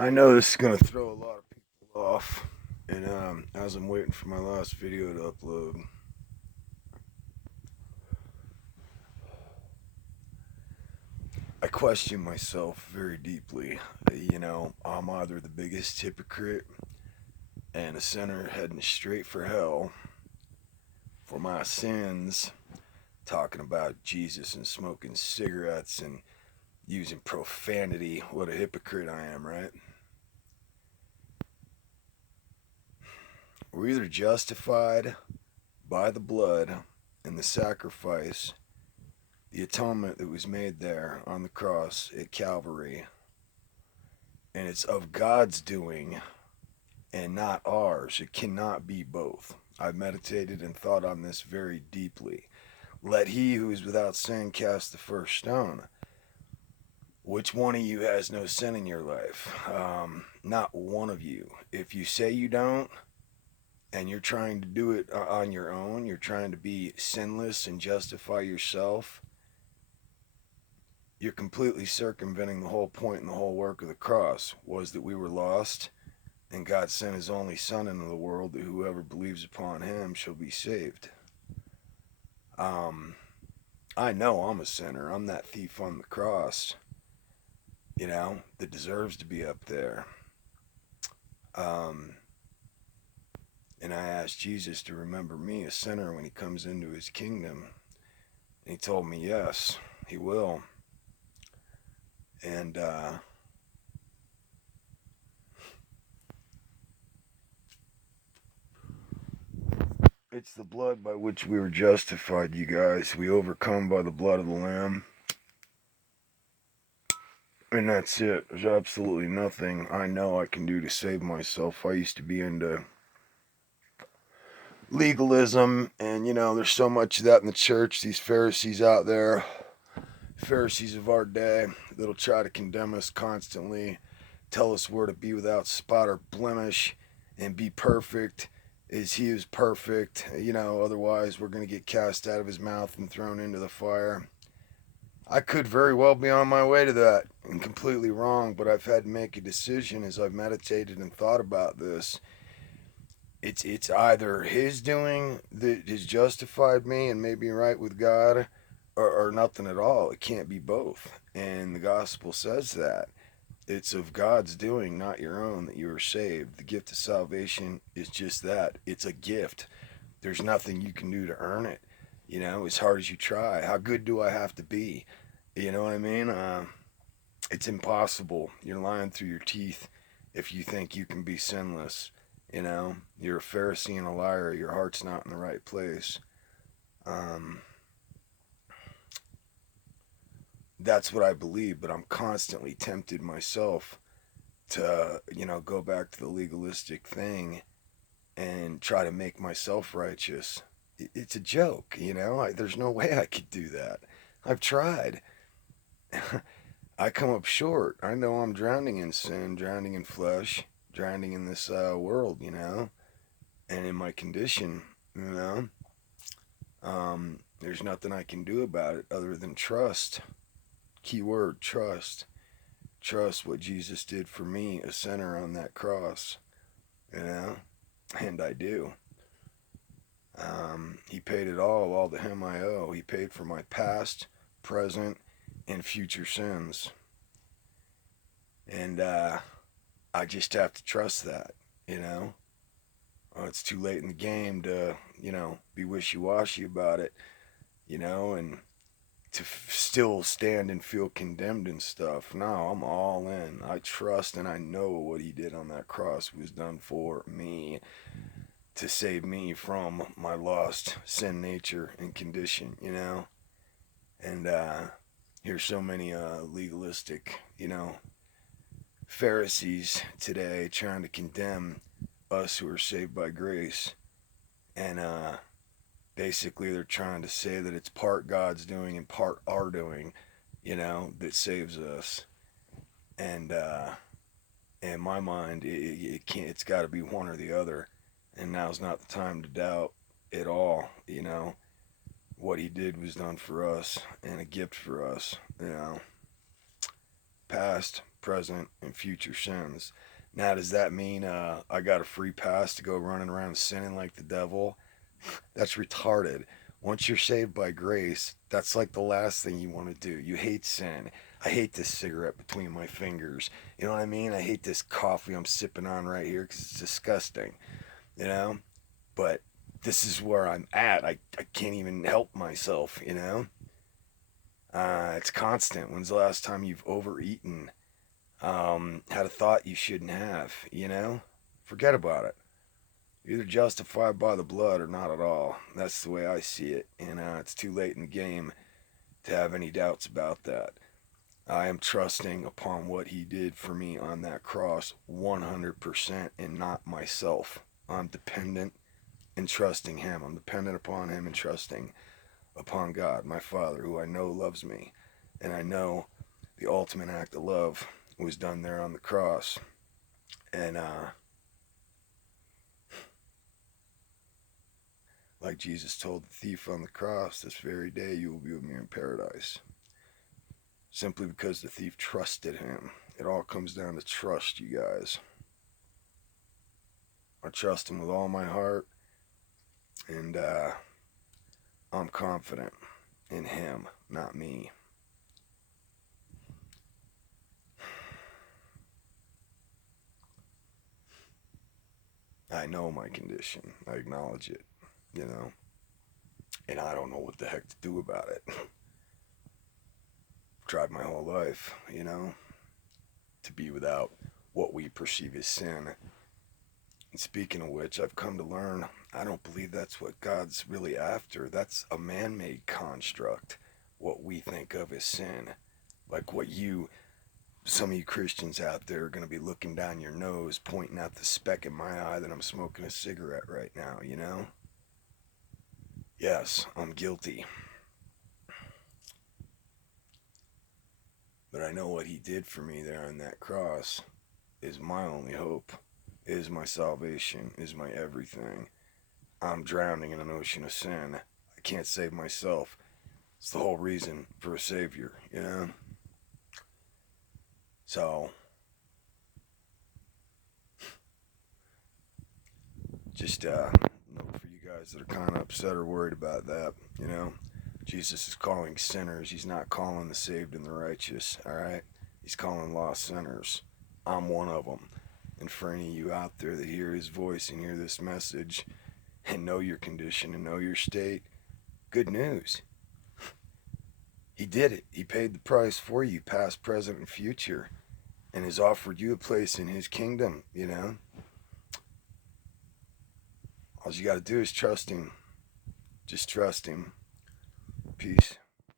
I know this is gonna throw a lot of people off, and as I'm waiting for my last video to upload, I question myself very deeply. I'm either the biggest hypocrite and a sinner heading straight for hell for my sins, talking about Jesus and smoking cigarettes and using profanity. What a hypocrite I am, right? We're either justified by the blood and the sacrifice, the atonement that was made there on the cross at Calvary, and it's of God's doing and not ours. It cannot be both. I've meditated and thought on this very deeply. Let he who is without sin cast the first stone. Which one of you has no sin in your life? Not one of you. If you say you don't, and you're trying to do it on your own, you're trying to be sinless and justify yourself, you're completely circumventing the whole point and the whole work of the cross was that we were lost and God sent his only son into the world that whoever believes upon him shall be saved. Um, I know I'm a sinner. I'm that thief on the cross, that deserves to be up there. Um, and I asked Jesus to remember me, a sinner, when he comes into his kingdom. And he told me, yes, he will. And it's the blood by which we were justified, you guys. We overcome by the blood of the Lamb. And that's it. There's absolutely nothing I know I can do to save myself. I used to be into legalism, and there's so much of that in the church. These Pharisees out there, Pharisees of our day, that'll try to condemn us constantly, tell us we're to be without spot or blemish and be perfect as he is perfect. Otherwise we're going to get cast out of his mouth and thrown into the fire. I could very well be on my way to that and completely wrong, but I've had to make a decision as I've meditated and thought about this. It's either his doing that has justified me and made me right with God, or nothing at all. It can't be both. And the gospel says that. It's of God's doing, not your own, that you are saved. The gift of salvation is just that. It's a gift. There's nothing you can do to earn it. As hard as you try. How good do I have to be? You know what I mean? It's impossible. You're lying through your teeth if you think you can be sinless. You're a Pharisee and a liar. Your heart's not in the right place. Um, that's what I believe, but I'm constantly tempted myself to, go back to the legalistic thing and try to make myself righteous. It's a joke. There's no way I could do that. I've tried. I come up short. I know I'm drowning in sin, drowning in flesh, drowning in this world, and in my condition, you know. There's nothing I can do about it other than trust. Key word, trust. Trust what Jesus did for me, a sinner on that cross, you know, and I do. He paid it all to him I owe. He paid for my past, present, and future sins. And I just have to trust that, you know. It's too late in the game to, be wishy washy about it, and to still stand and feel condemned and stuff. No, I'm all in. I trust and I know what he did on that cross was done for me to save me from my lost sin nature and condition. And here's so many legalistic, Pharisees today trying to condemn us who are saved by grace. And basically, they're trying to say that it's part God's doing and part our doing, that saves us. And in my mind, it can't. It's got to be one or the other. And now's not the time to doubt at all. What He did was done for us and a gift for us. Past, present, and future sins. Now, does that mean I got a free pass to go running around sinning like the devil? That's retarded. Once you're saved by grace, that's like the last thing you want to do. You hate sin. I hate this cigarette between my fingers. You know what I mean? I hate this coffee I'm sipping on right here because it's disgusting. You know? But this is where I'm at. I can't even help myself, you know? It's constant. When's the last time you've overeaten? Had a thought you shouldn't have, you know? Forget about it. Either justified by the blood or not at all. That's the way I see it. And it's too late in the game to have any doubts about that. I am trusting upon what he did for me on that cross 100% and not myself. I'm dependent and trusting him. I'm dependent upon him and trusting upon God, my Father, who I know loves me. And I know the ultimate act of love was done there on the cross. And like Jesus told the thief on the cross, this very day you will be with me in paradise. Simply because the thief trusted him. It all comes down to trust, you guys. I trust him with all my heart, and I'm confident in him, not me. I know my condition. I acknowledge it, you know, and I don't know what the heck to do about it. Tried my whole life, you know, to be without what we perceive as sin. And speaking of which, I've come to learn I don't believe that's what God's really after. That's a man made construct, what we think of as sin. Like what some of you Christians out there are going to be looking down your nose, pointing out the speck in my eye that I'm smoking a cigarette right now, you know? Yes, I'm guilty. But I know what he did for me there on that cross is my only hope, is my salvation, is my everything. I'm drowning in an ocean of sin. I can't save myself. It's the whole reason for a savior, you know? So, just note for you guys that are kind of upset or worried about that, you know? Jesus is calling sinners. He's not calling the saved and the righteous, all right? He's calling lost sinners. I'm one of them. And for any of you out there that hear his voice and hear this message and know your condition and know your state, good news. He did it. He paid the price for you, past, present, and future, and has offered you a place in his kingdom, you know? All you got to do is trust him. Just trust him. Peace.